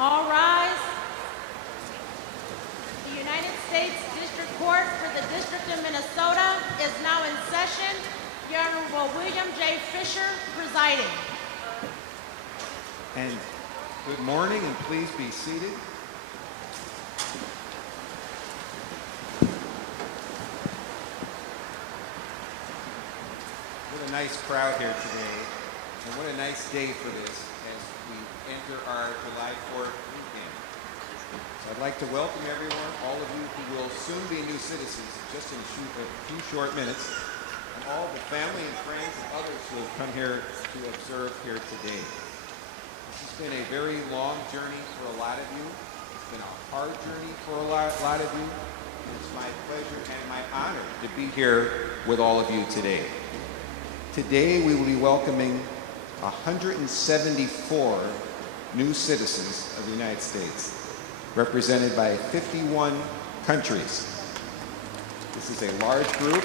All rise. The United States District Court for the District of Minnesota is now in session. The Honorable William J. Fisher presiding. And good morning, and please be seated. What a nice crowd here today, and what a nice day for this as we enter our July 4th weekend. So I'd like to welcome everyone, all of you who will soon be new citizens, just in a few short minutes, and all the family and friends and others who have come here to observe here today. It's been a very long journey for a lot of you. It's been a hard journey for a lot of you. It's my pleasure and my honor to be here with all of you today. Today we will be welcoming 174 new citizens of the United States, represented by 51 countries. This is a large group.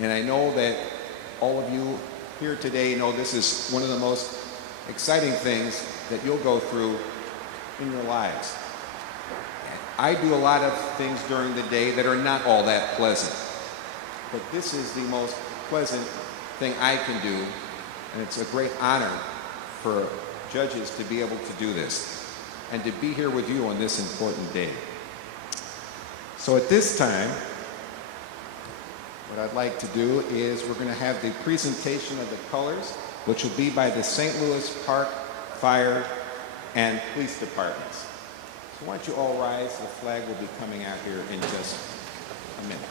And I know that all of you here today know this is one of the most exciting things that you'll go through in your lives. I do a lot of things during the day that are not all that pleasant, but this is the most pleasant thing I can do, and it's a great honor for judges to be able to do this and to be here with you on this important day. So at this time, what I'd like to do is we're going to have the presentation of the colors, which will be by the St. Louis Park Fire and Police Departments. So why don't you all rise? The flag will be coming out here in just a minute.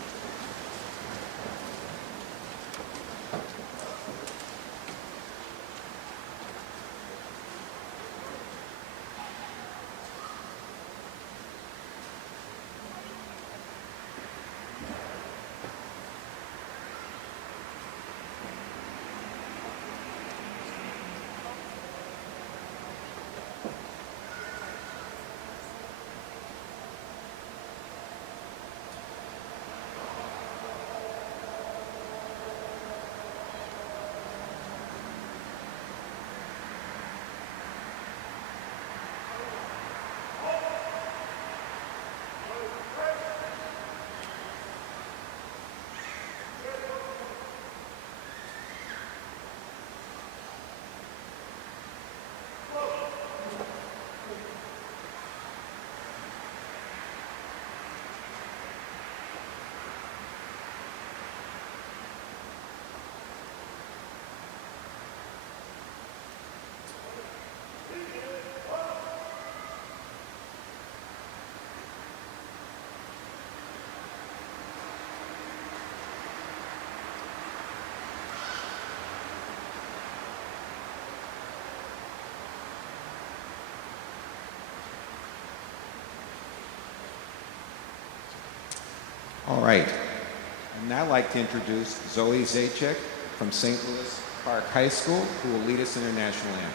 All right. I'd now like to introduce Zoe Zajac from St. Louis Park High School, who will lead us in our national anthem.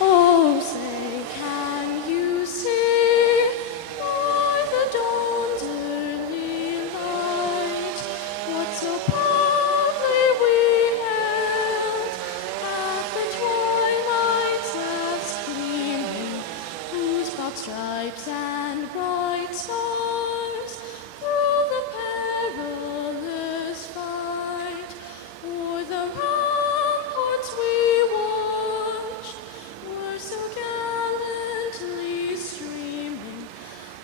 Oh, say, can you see by the dawn's early light what so proudly we hailed at the twilight's last gleaming, whose broad stripes and bright stars through the perilous fight o'er the ramparts we watched were so gallantly streaming,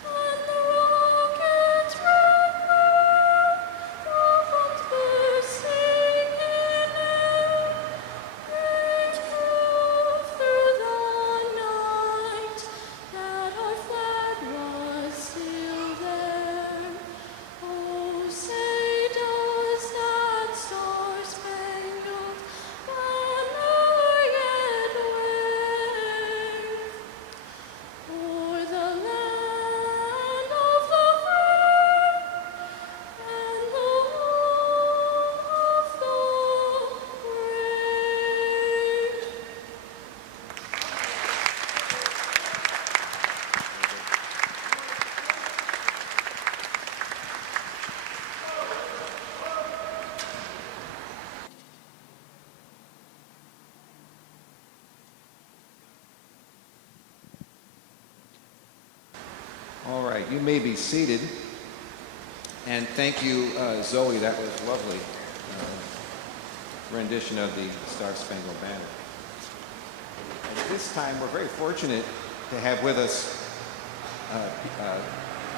and the rockets ran well, the bombs bursting in air, great proof through the night that our flag was still there. Oh, say does that star-spangled banner yet wave o'er the land of the free and the home of the brave? All right, you may be seated. And thank you, Zoe. That was lovely rendition of the Star Spangled Banner. At this time, we're very fortunate to have with us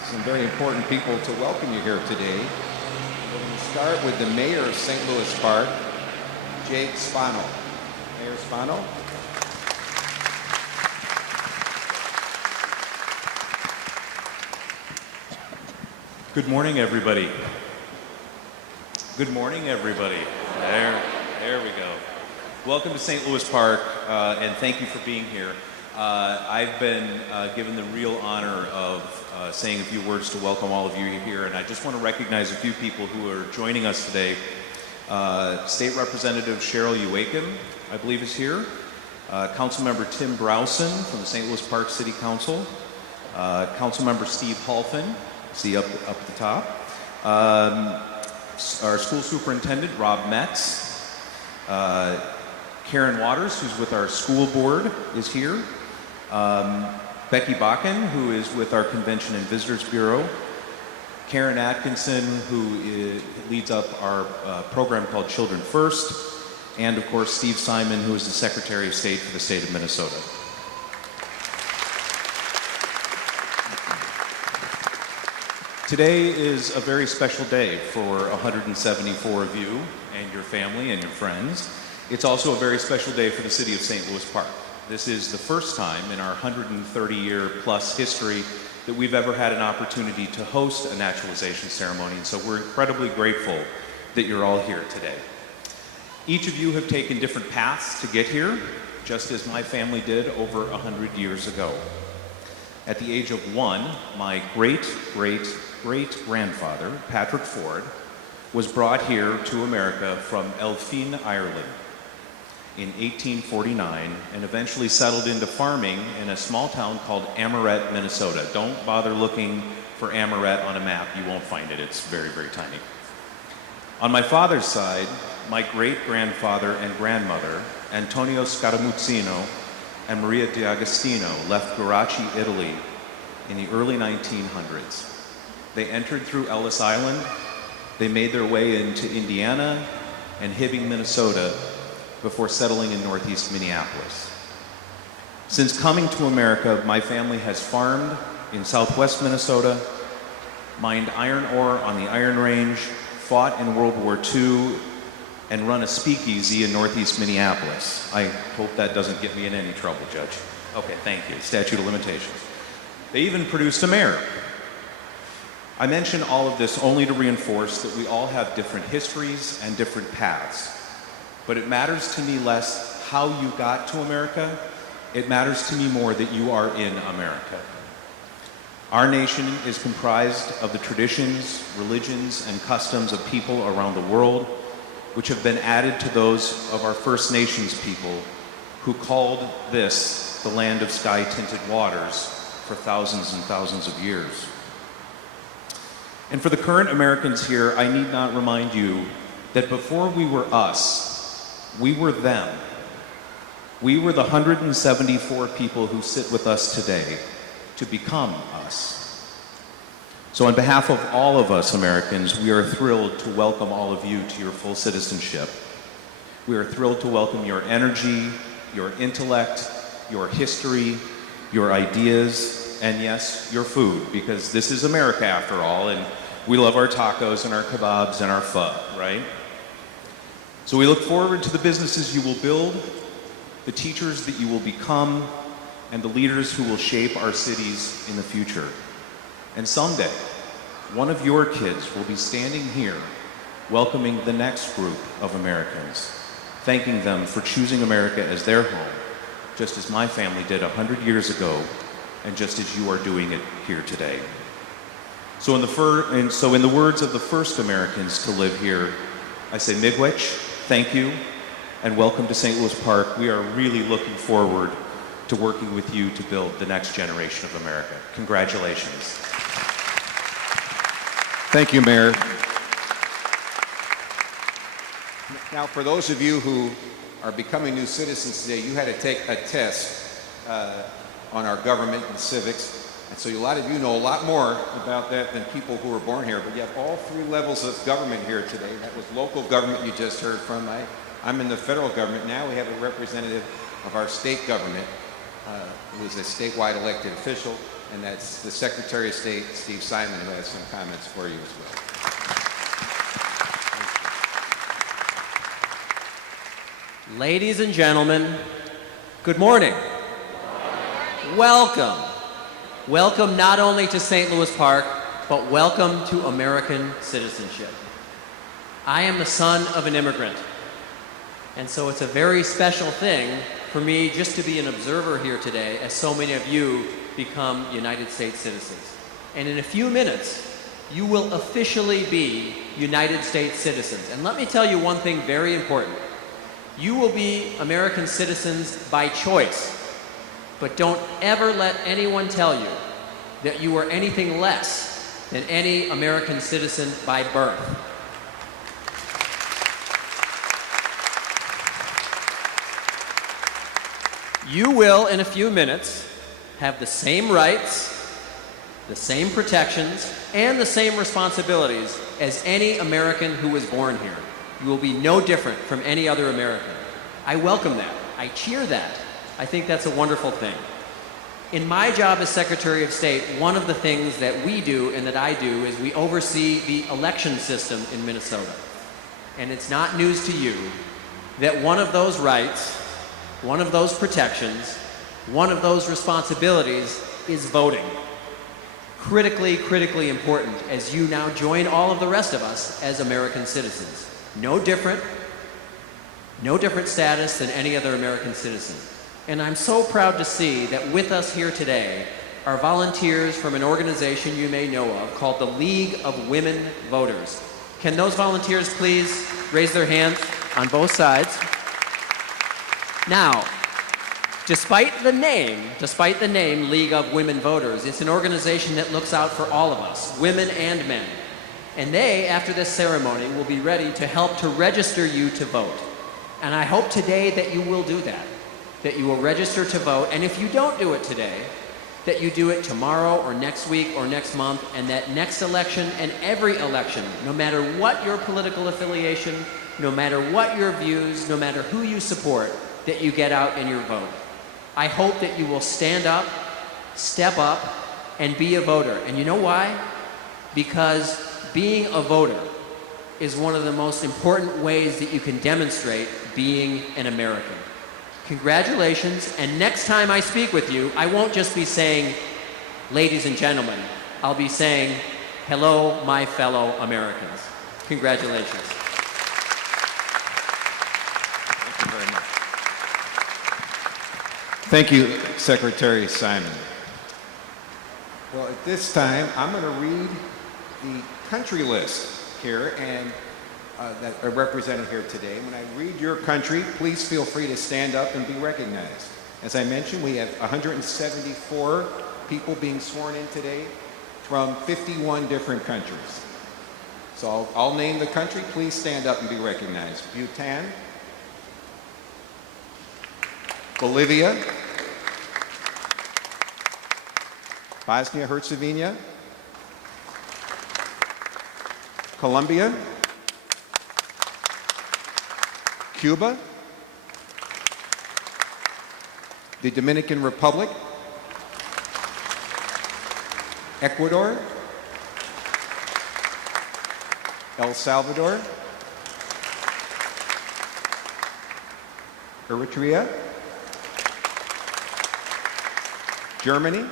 some very important people to welcome you here today. We're going to start with the mayor of St. Louis Park, Jake Spano. Mayor Spano. Good morning, everybody. Good morning, everybody. There we go. Welcome to St. Louis Park, and thank you for being here. I've been given the real honor of saying a few words to welcome all of you here, and I just want to recognize a few people who are joining us today. State Representative Cheryl Uwakim, I believe, is here. Councilmember Tim Browson from the St. Louis Park City Council. Councilmember Steve Halfin, see up at the top. Our school superintendent, Rob Metz. Karen Waters, who's with our school board, is here. Becky Bakken, who is with our Convention and Visitors Bureau. Karen Atkinson, who leads up our program called Children First. And of course, Steve Simon, who is the Secretary of State for the state of Minnesota. Today is a very special day for 174 of you and your family and your friends. It's also a very special day for the city of St. Louis Park. This is the first time in our 130-year plus history that we've ever had an opportunity to host a naturalization ceremony, and so we're incredibly grateful that you're all here today. Each of you have taken different paths to get here, just as my family did over 100 years ago. At the age of 1, my great-great-great-grandfather, Patrick Ford, was brought here to America from Elphin, Ireland in 1849 and eventually settled into farming in a small town called Amoret, Minnesota. Don't bother looking for Amoret on a map. You won't find it. It's very, very tiny. On my father's side, my great-grandfather and grandmother, Antonio Scaramuzzino and Maria D'Agostino, left Geraci, Italy in the early 1900s. They entered through Ellis Island. They made their way into Indiana and Hibbing, Minnesota, before settling in northeast Minneapolis. Since coming to America, my family has farmed in southwest Minnesota, mined iron ore on the Iron Range, fought in World War II, and run a speakeasy in northeast Minneapolis. I hope that doesn't get me in any trouble, Judge. Okay, thank you. Statute of limitations. They even produced a mayor. I mention all of this only to reinforce that we all have different histories and different paths. But it matters to me less how you got to America. It matters to me more that you are in America. Our nation is comprised of the traditions, religions, and customs of people around the world, which have been added to those of our First Nations people who called this the land of sky-tinted waters for thousands and thousands of years. And for the current Americans here, I need not remind you that before we were us, we were them. We were the 174 people who sit with us today to become us. So on behalf of all of us Americans, we are thrilled to welcome all of you to your full citizenship. We are thrilled to welcome your energy, your intellect, your history, your ideas, and yes, your food, because this is America after all, and we love our tacos and our kebabs and our pho, right? So we look forward to the businesses you will build, the teachers that you will become, and the leaders who will shape our cities in the future. And someday, one of your kids will be standing here welcoming the next group of Americans, thanking them for choosing America as their home, just as my family did 100 years ago, and just as you are doing it here today. So in the words of the first Americans to live here, I say miigwech, thank you, and welcome to St. Louis Park. We are really looking forward to working with you to build the next generation of America. Congratulations. Thank you, Mayor. Now, for those of you who are becoming new citizens today, you had to take a test on our government and civics. And so a lot of you know a lot more about that than people who were born here. But you have all three levels of government here today. That was local government you just heard from. I'm in the federal government. Now we have a representative of our state government who is a statewide elected official, and that's the Secretary of State, Steve Simon, who has some comments for you as well. Ladies and gentlemen, good morning. Welcome. Welcome not only to St. Louis Park, but welcome to American citizenship. I am the son of an immigrant, and so it's a very special thing for me just to be an observer here today as so many of you become United States citizens. And in a few minutes, you will officially be United States citizens. And let me tell you one thing very important. You will be American citizens by choice, but don't ever let anyone tell you that you are anything less than any American citizen by birth. You will, in a few minutes, have the same rights, the same protections, and the same responsibilities as any American who was born here. You will be no different from any other American. I welcome that. I cheer that. I think that's a wonderful thing. In my job as Secretary of State, one of the things that we do and that I do is we oversee the election system in Minnesota. And it's not news to you that one of those rights, one of those protections, one of those responsibilities is voting. Critically, critically important as you now join all of the rest of us as American citizens. No different status than any other American citizen. And I'm so proud to see that with us here today are volunteers from an organization you may know of called the League of Women Voters. Can those volunteers please raise their hands on both sides? Now, despite the name League of Women Voters, it's an organization that looks out for all of us, women and men. And they, after this ceremony, will be ready to help to register you to vote. And I hope today that you will do that you will register to vote. And if you don't do it today, that you do it tomorrow or next week or next month, and that next election and every election, no matter what your political affiliation, no matter what your views, no matter who you support, that you get out and you vote. I hope that you will stand up, step up, and be a voter. And you know why? Because being a voter is one of the most important ways that you can demonstrate being an American. Congratulations, and next time I speak with you, I won't just be saying, ladies and gentlemen, I'll be saying, hello, my fellow Americans. Congratulations. Thank you very much. Thank you, Secretary Simon. Well, at this time, I'm going to read the country list here and that are represented here today. When I read your country, please feel free to stand up and be recognized. As I mentioned, we have 174 people being sworn in today from 51 different countries. So I'll name the country. Please stand up and be recognized. Bhutan, Bolivia, Bosnia-Herzegovina, Colombia, Cuba, the Dominican Republic, Ecuador, El Salvador, Eritrea, Germany,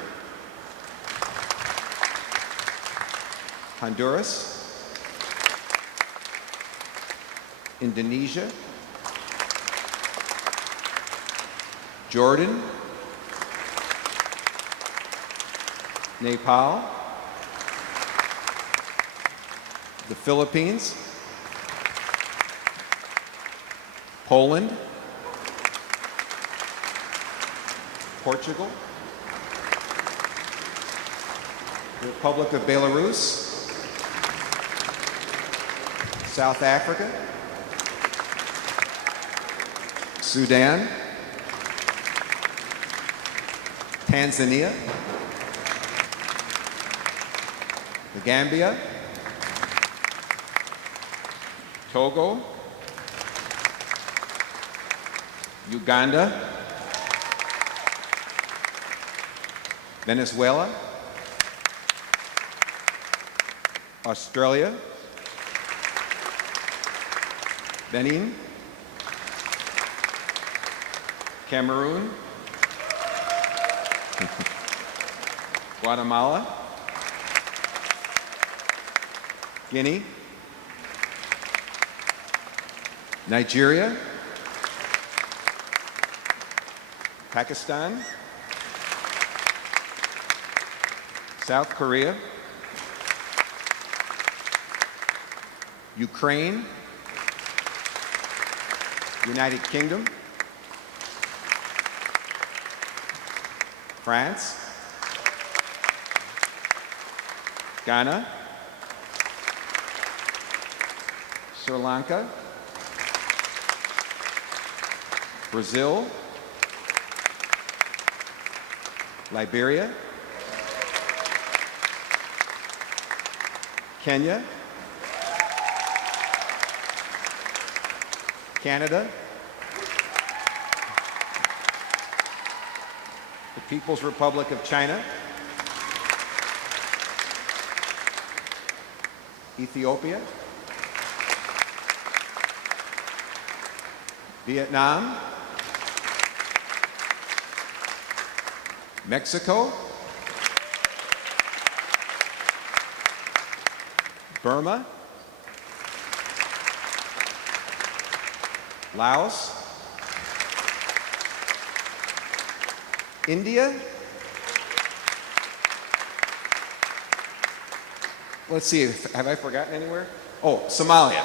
Honduras, Indonesia, Jordan, Nepal, the Philippines, Poland, Portugal, the Republic of Belarus, South Africa, Sudan, Tanzania, the Gambia, Togo, Uganda, Venezuela, Australia, Benin, Cameroon, Guatemala, Guinea, Nigeria, Pakistan, South Korea, Ukraine, United Kingdom, France, Ghana, Sri Lanka, Brazil, Liberia, Kenya, Canada, the People's Republic of China, Ethiopia, Vietnam, Mexico, Burma, Laos, India, let's see, have I forgotten anywhere? Oh, Somalia.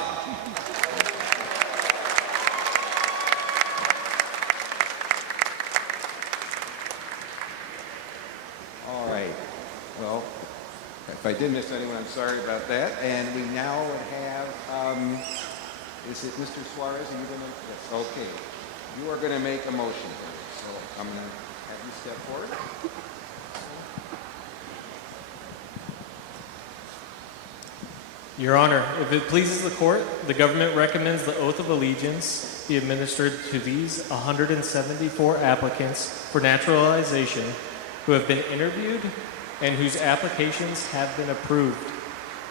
All right, well, if I did miss anyone, I'm sorry about that. And we now have, is it Mr. Suarez? Are you gonna? Yes, okay. You are gonna make a motion. So I'm gonna have you step forward. Your Honor, if it pleases the court, the government recommends the oath of allegiance be administered to these 174 applicants for naturalization who have been interviewed and whose applications have been approved.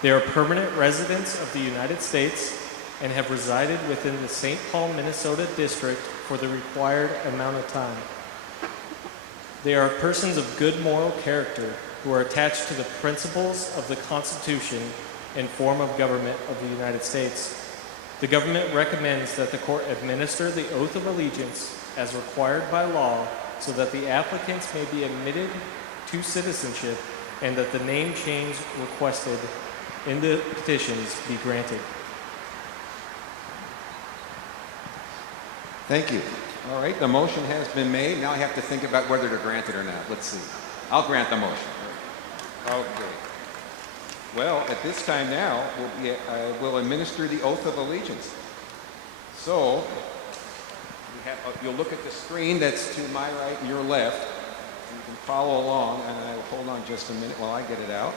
They are permanent residents of the United States and have resided within the St. Paul, Minnesota district for the required amount of time. They are persons of good moral character who are attached to the principles of the Constitution and form of government of the United States. The government recommends that the court administer the oath of allegiance as required by law so that the applicants may be admitted to citizenship and that the name change requested in the petitions be granted. Thank you. All right, the motion has been made. Now I have to think about whether to grant it or not. Let's see. I'll grant the motion. Okay. Well, at this time now, we'll administer the oath of allegiance. So, you'll look at the screen that's to my right and your left. You can follow along, and I'll hold on just a minute while I get it out.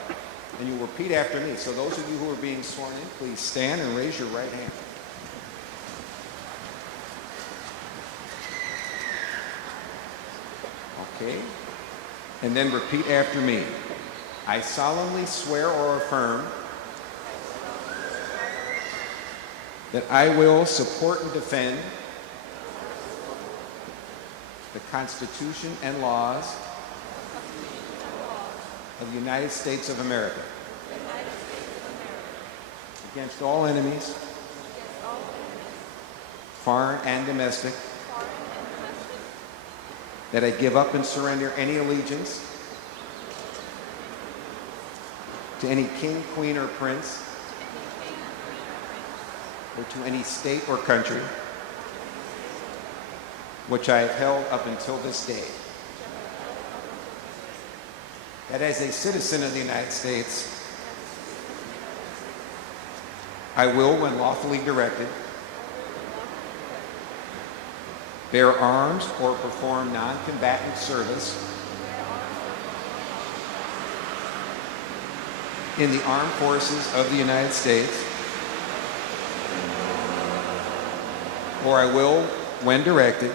And you'll repeat after me. So those of you who are being sworn in, please stand and raise your right hand. Okay? And then repeat after me. I solemnly swear or affirm that I will support and defend the Constitution and laws of the United States of America against all enemies, foreign and domestic, that I give up and surrender any allegiance to any king, queen, or prince, or to any state or country which I have held up until this day. That as a citizen of the United States, I will, when lawfully directed, bear arms or perform non-combatant service in the armed forces of the United States, or I will, when directed,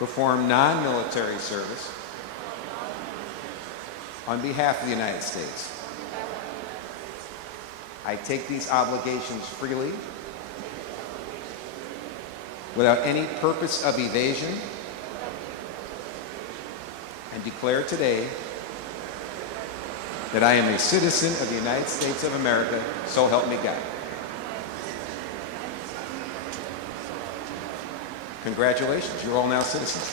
perform non-military service on behalf of the United States. I take these obligations freely, without any purpose of evasion, and declare today that I am a citizen of the United States of America, so help me God. Congratulations, you're all now citizens.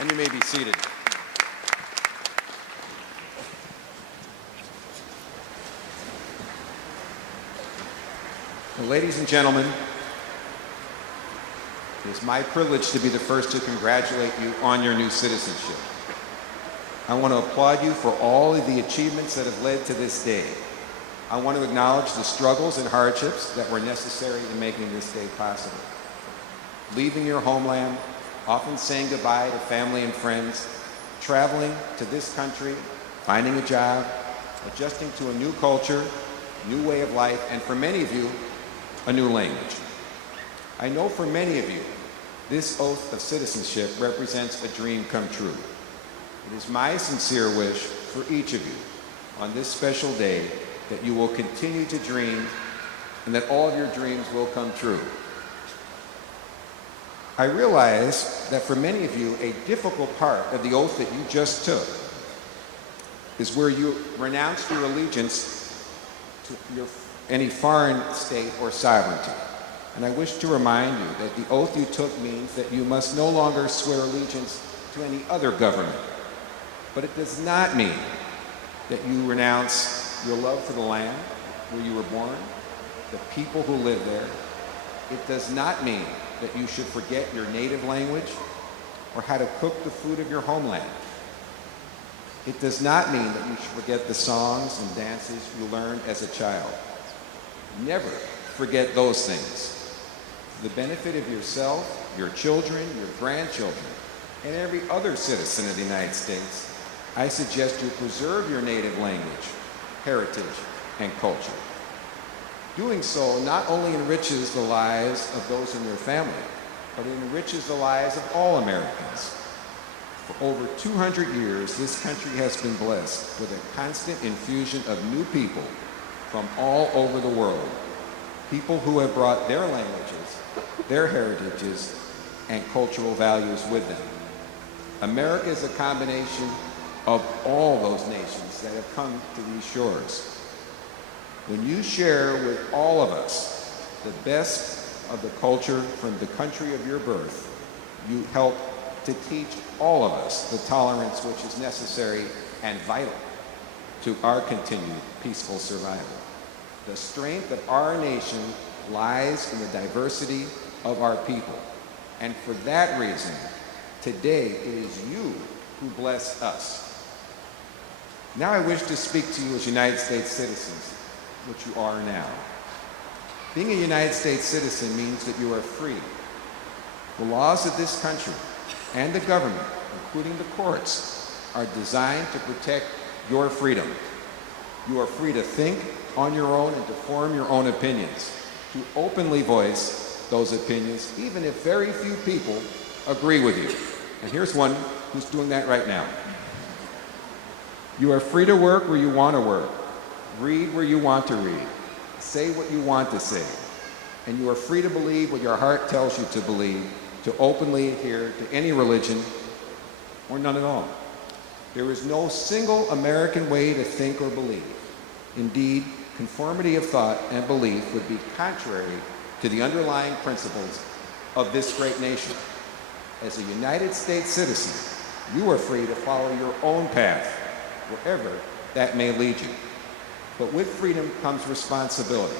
And you may be seated. Well, ladies and gentlemen, it is my privilege to be the first to congratulate you on your new citizenship. I want to applaud you for all of the achievements that have led to this day. I want to acknowledge the struggles and hardships that were necessary in making this day possible. Leaving your homeland, often saying goodbye to family and friends, traveling to this country, finding a job, adjusting to a new culture, new way of life, and for many of you, a new language. I know for many of you, this oath of citizenship represents a dream come true. It is my sincere wish for each of you on this special day that you will continue to dream and that all of your dreams will come true. I realize that for many of you, a difficult part of the oath that you just took is where you renounced your allegiance to any foreign state or sovereignty. And I wish to remind you that the oath you took means that you must no longer swear allegiance to any other government. But it does not mean that you renounce your love for the land where you were born, the people who live there. It does not mean that you should forget your native language or how to cook the food of your homeland. It does not mean that you should forget the songs and dances you learned as a child. Never forget those things. For the benefit of yourself, your children, your grandchildren, and every other citizen of the United States, I suggest you preserve your native language, heritage, and culture. Doing so not only enriches the lives of those in your family, but it enriches the lives of all Americans. For over 200 years, this country has been blessed with a constant infusion of new people from all over the world. People who have brought their languages, their heritages, and cultural values with them. America is a combination of all those nations that have come to these shores. When you share with all of us the best of the culture from the country of your birth, you help to teach all of us the tolerance which is necessary and vital to our continued peaceful survival. The strength of our nation lies in the diversity of our people. And for that reason, today it is you who bless us. Now I wish to speak to you as United States citizens, which you are now. Being a United States citizen means that you are free. The laws of this country and the government, including the courts, are designed to protect your freedom. You are free to think on your own and to form your own opinions, to openly voice those opinions, even if very few people agree with you. And here's one who's doing that right now. You are free to work where you want to work, read where you want to read, say what you want to say, and you are free to believe what your heart tells you to believe, to openly adhere to any religion or none at all. There is no single American way to think or believe. Indeed, conformity of thought and belief would be contrary to the underlying principles of this great nation. As a United States citizen, you are free to follow your own path, wherever that may lead you. But with freedom comes responsibility.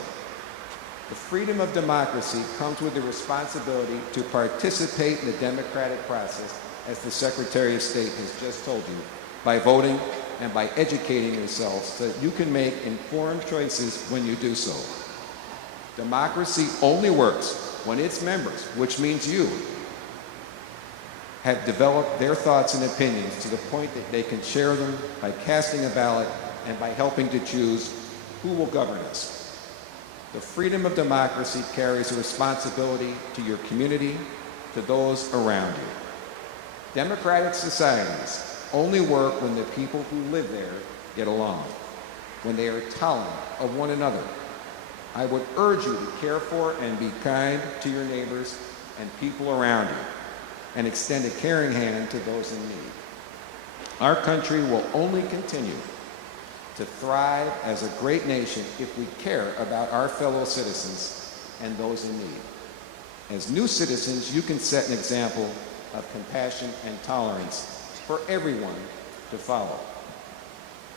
The freedom of democracy comes with the responsibility to participate in the democratic process, as the Secretary of State has just told you, by voting and by educating yourselves so that you can make informed choices when you do so. Democracy only works when its members, which means you, have developed their thoughts and opinions to the point that they can share them by casting a ballot and by helping to choose who will govern us. The freedom of democracy carries a responsibility to your community, to those around you. Democratic societies only work when the people who live there get along, when they are tolerant of one another. I would urge you to care for and be kind to your neighbors and people around you, and extend a caring hand to those in need. Our country will only continue to thrive as a great nation if we care about our fellow citizens and those in need. As new citizens, you can set an example of compassion and tolerance for everyone to follow.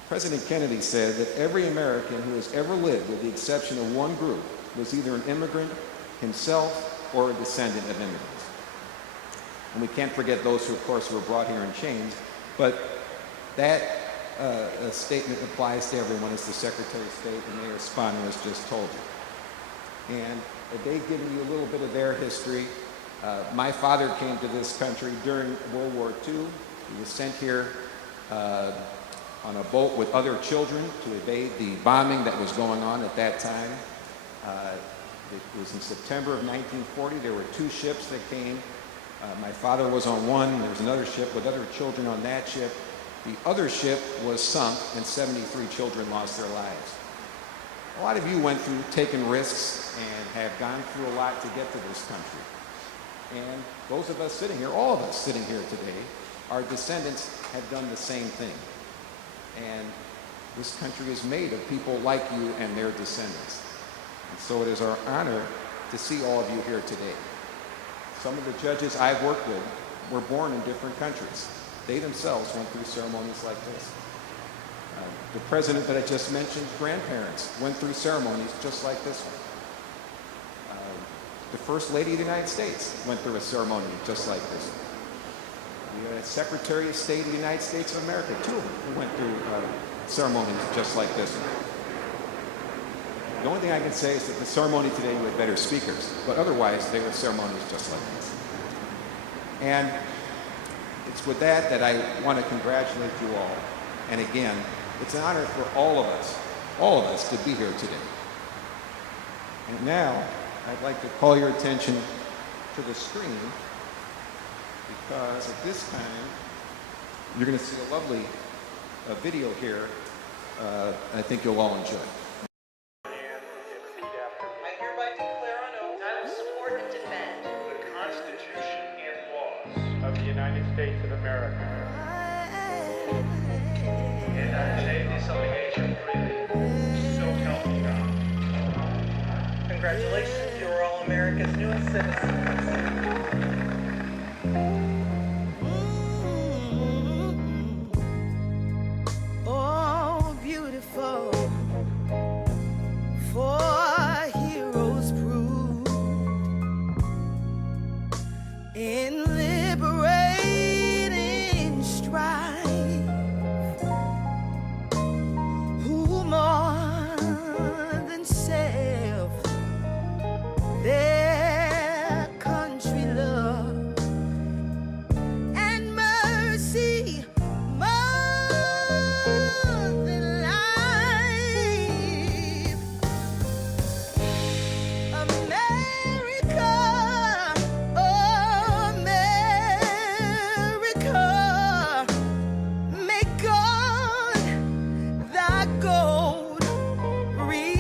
President Kennedy said that every American who has ever lived, with the exception of one group, was either an immigrant himself or a descendant of immigrants. And we can't forget those who, of course, were brought here in chains, but that statement applies to everyone, as the Secretary of State and Mayor Spano has just told you. And they've given you a little bit of their history. My father came to this country during World War II. He was sent here on a boat with other children to evade the bombing that was going on at that time. It was in September of 1940. There were 2 ships that came. My father was on one. There was another ship with other children on that ship. The other ship was sunk, and 73 children lost their lives. A lot of you went through taking risks and have gone through a lot to get to this country. And those of us sitting here, all of us sitting here today, our descendants have done the same thing. And this country is made of people like you and their descendants. And so it is our honor to see all of you here today. Some of the judges I've worked with were born in different countries. They themselves went through ceremonies like this. The president that I just mentioned, grandparents went through ceremonies just like this one. The First Lady of the United States went through a ceremony just like this one. We had a Secretary of State of the United States of America, 2 of them, who went through ceremonies just like this one. The only thing I can say is that the ceremony today we had better speakers, but otherwise they were ceremonies just like this. And it's with that that I want to congratulate you all. And again, it's an honor for all of us to be here today. And now, I'd like to call your attention to the screen, because at this time, you're going to see a lovely video here I think you'll all enjoy. I hereby declare on oath that I will support and defend the Constitution and laws of the United States of America. And I take this obligation freely. So help me God. Congratulations, you are all America's newest citizens. Oh, beautiful, for heroes proved in liberating strife, who more than self their country love and mercy more than life. America, America, may God thy gold refine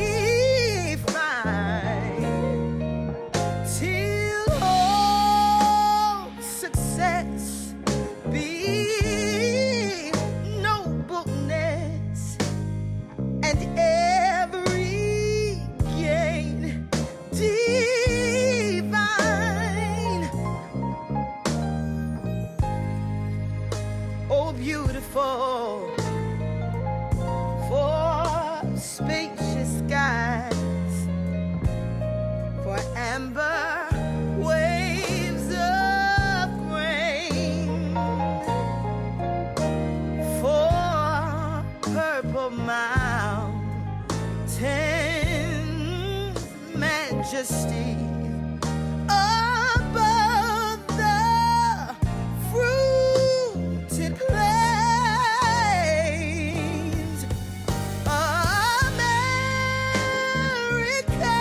till all success be nobleness and every gain divine. Oh, beautiful, for spacious skies, for amber waves of grain, for purple mountains, majesty above the fruited plains. America,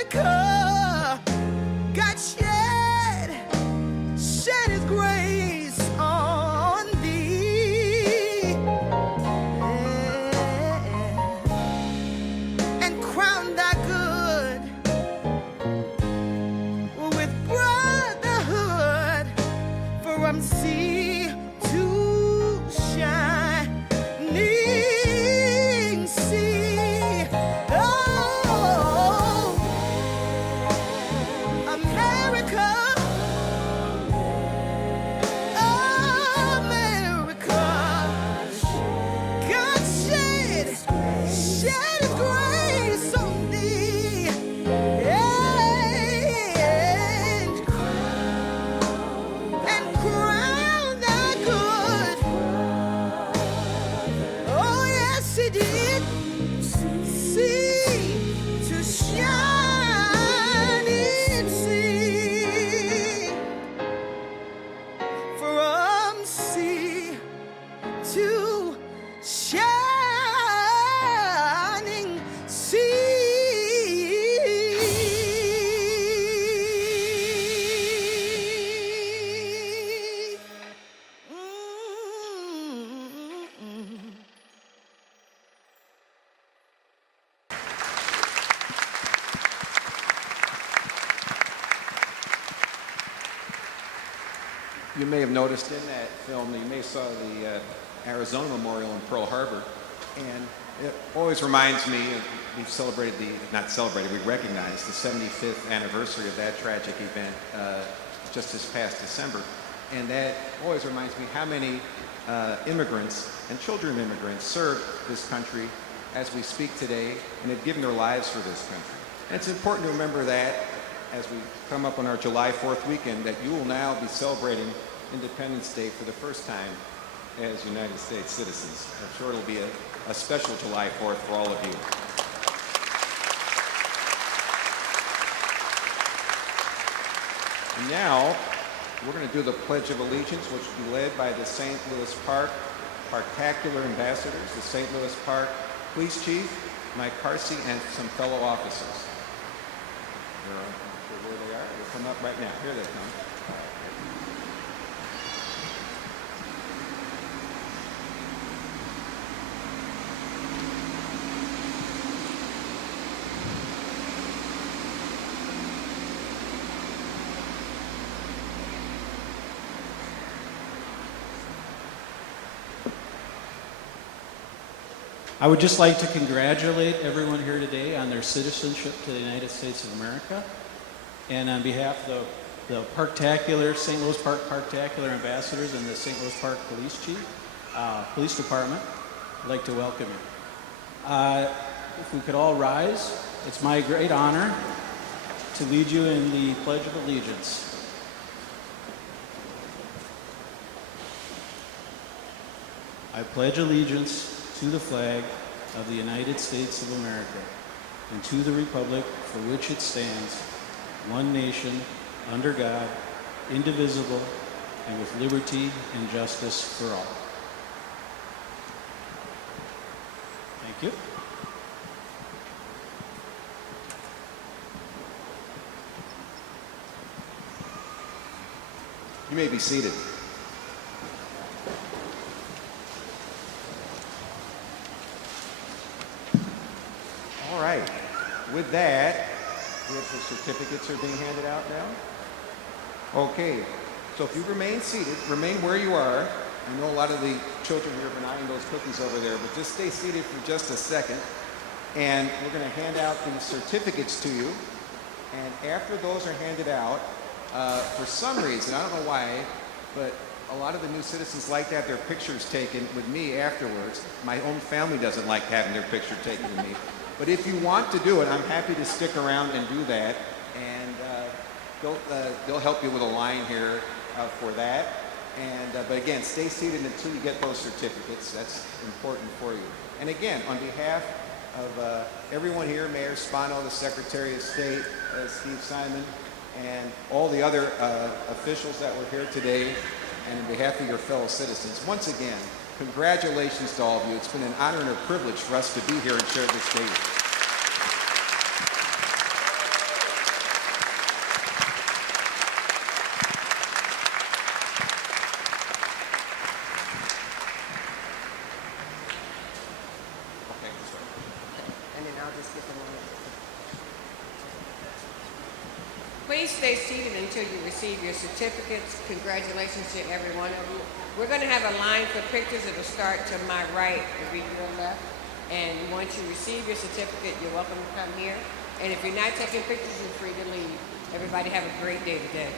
America, God shed his grace on thee, and crown thy good with brotherhood from sea to shining sea. Oh, America, America, God shed You may have noticed in that film, you may have saw the Arizona Memorial in Pearl Harbor, and it always reminds me of, we've celebrated we recognized the 75th anniversary of that tragic event just this past December. And that always reminds me how many immigrants and children of immigrants served this country as we speak today and have given their lives for this country. And it's important to remember that as we come up on our July 4th weekend, that you will now be celebrating Independence Day for the first time as United States citizens. I'm sure it'll be a special July 4th for all of you. And now, we're going to do the Pledge of Allegiance, which will be led by the St. Louis Park Parktacular Ambassadors, the St. Louis Park Police Chief, Mike Carsey, and some fellow officers. They're not sure where they are. They'll come up right now. Here they come. I would just like to congratulate everyone here today on their citizenship to the United States of America. And on behalf of the Parktacular, St. Louis Park Parktacular Ambassadors and the St. Louis Park Police Police Department, I'd like to welcome you. If we could all rise, it's my great honor to lead you in the Pledge of Allegiance. I pledge allegiance to the flag of the United States of America and to the republic for which it stands, one nation, under God, indivisible, and with liberty and justice for all. Thank you. You may be seated. All right. With that, we have the certificates are being handed out now. Okay. So if you remain seated, remain where you are. I know a lot of the children here are eyeing those cookies over there, but just stay seated for just a second. And we're going to hand out these certificates to you. And after those are handed out, for some reason, I don't know why, but a lot of the new citizens like to have their pictures taken with me afterwards. My own family doesn't like having their picture taken with me. But if you want to do it, I'm happy to stick around and do that. And they'll help you with a line here for that. And but again, stay seated until you get those certificates. That's important for you. And again, on behalf of everyone here, Mayor Spano, the Secretary of State, Steve Simon, and all the other officials that were here today, and on behalf of your fellow citizens, once again, congratulations to all of you. It's been an honor and a privilege for us to be here and share this day with you. And then I'll just get them on. Please stay seated until you receive your certificates. Congratulations to every one of you. We're going to have a line for pictures. It'll start to my right and be your left. And once you receive your certificate, you're welcome to come here. And if you're not taking pictures, you're free to leave. Everybody have a great day today.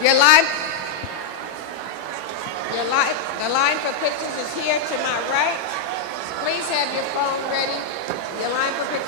Your line, the line for pictures is here to my right. Please have your phone ready. Your line for pictures